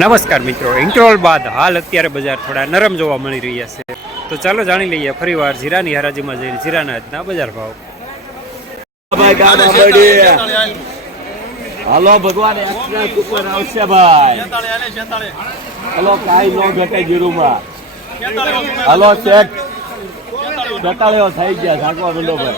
નમસ્કાર મિત્રો. ઇન્ટ્રોલ બાદ હાલ અત્યારે બજાર થોડા નરમ જોવા મળી રહ્યા છે. તો ચાલો જાણી લઈએ ફરીવાર જીરાની હરાજીમાં જઈને જીરાના આજના બજાર ભાવ. ભાઈ હાલો ભગવાન ઉપર આવશે ભાઈ. હાલો કાઈ નો ઘટે જીરુમાં હલો ચેક ઘટાડ્યો થઈ ગયા થાકવા માંડો ભાઈ.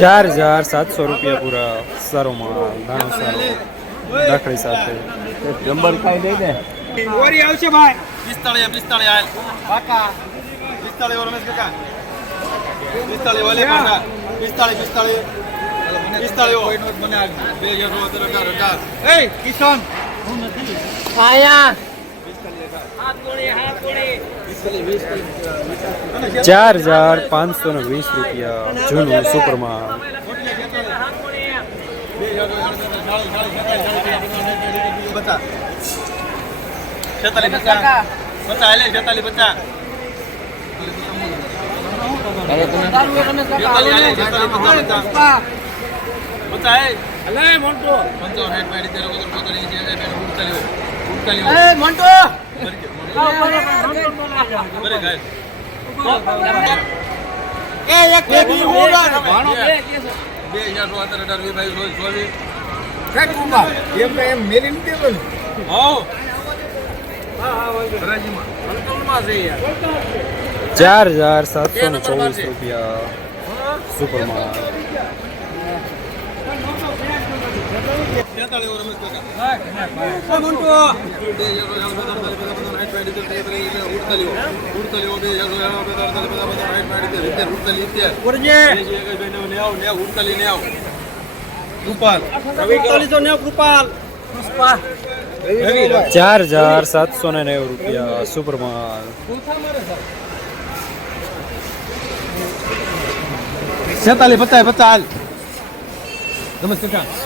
ચાર હજાર સાતસો રૂપિયા પૂરા સારો માલ ઘણો સારો. રાખડી સાથે. નંબર ખાઈ દે ને. પિસ્તાળીસ પિસ્તાળીસ આયલ કાકા પિસ્તાળીસ રમેશ કાકા. પિસ્તાળી વાલે કાકા પિસ્તાળી પિસ્તાળી. પિસ્તાળી પિસ્તાળીસ મને બે હજાર અઢાર અઢાર એ કિશન. ચાર હજાર પાંચસો ને વીસ રૂપિયા જૂનું સુપરમાં સુપર માલ બે હજાર સો ચોવીસ ચાર હજાર સાતસો ને ચોવીસ રૂપિયા સુપર માલ ચાર હજાર સાતસો ને નેવું રૂપિયા સુપર માલ છેતાલીસ પચાસ પચાસ નમસ્તે કાકા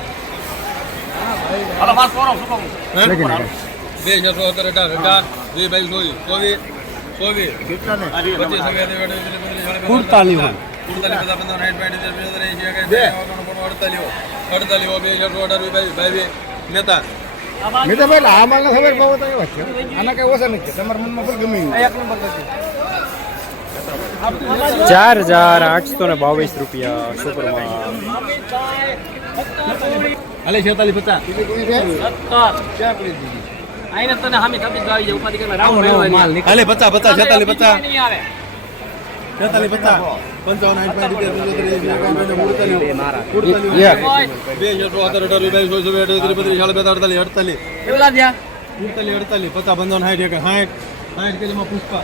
માલ બે હજાર સો અત્યારે અઢાર અઢાર. બે કોવી ચોવીસ ચોવીસ. ચોવીસ પચીસ કુડતાલીસ હોય. નેતા મેં તો ભાઈ આ માલના ખબર બહુ તો એવા છે. આના કઈ ઓછા નથી. તમારા મનમાં પણ ગમે એવું. ચાર હજાર આઠસો ને બાવીસ રૂપિયા સુપર હાલે છેતાલીસ પચાસ. હાલે પચાસ પચાસ છેતાલીસ પચાસ. છેતાલીસ પચાસ. પંચાવન આઠ પાંચ બે હજાર સો અત્યારે અઢાર બાવીસ ચોવીસ ચોવીસ અઠ્યાવીસ બત્રીસ સાડા બે અડતાલીસ અડતાલીસ. અડતાલીસ અડતાલીસ પચાસ પંચાવન સાઠ સાઠ સાઠ કેજીમાં પુષ્પા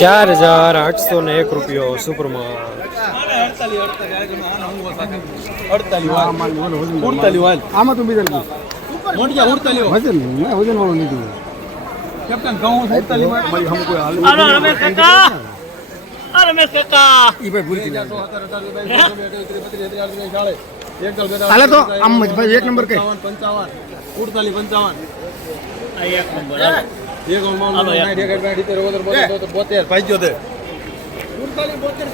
ચાર હજાર આઠસો ને એક રૂપિયો સુપરમાં આમાં તું બીજા વજન વજન વાળું લીધું. કેપ્ટન ઘઉં અડતાલીસ ભાઈ હમ કોઈ ઈ ભાઈ ભૂલ થઈ હાલે તો આમ જ ભાઈ એક નંબર કે પંચાવન ઉડતાલી પંચાવન. એક એક નંબર બોતેર બોતેર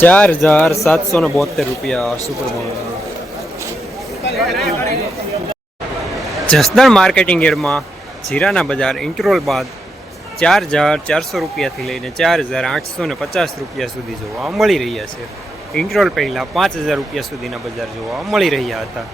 ચાર હજાર સાતસો ને બોતેર રૂપિયા સુપર જસદણ માર્કેટિંગ એરમાં જીરાના બજાર ઇન્ટ્રોલ બાદ ચાર હજાર ચારસો રૂપિયાથી લઈને ચાર હજાર આઠસો ને પચાસ રૂપિયા સુધી જોવા મળી રહ્યા છે. ઇન્ટ્રોલ પહેલાં પાંચ હજાર રૂપિયા સુધીના બજાર જોવા મળી રહ્યા હતા.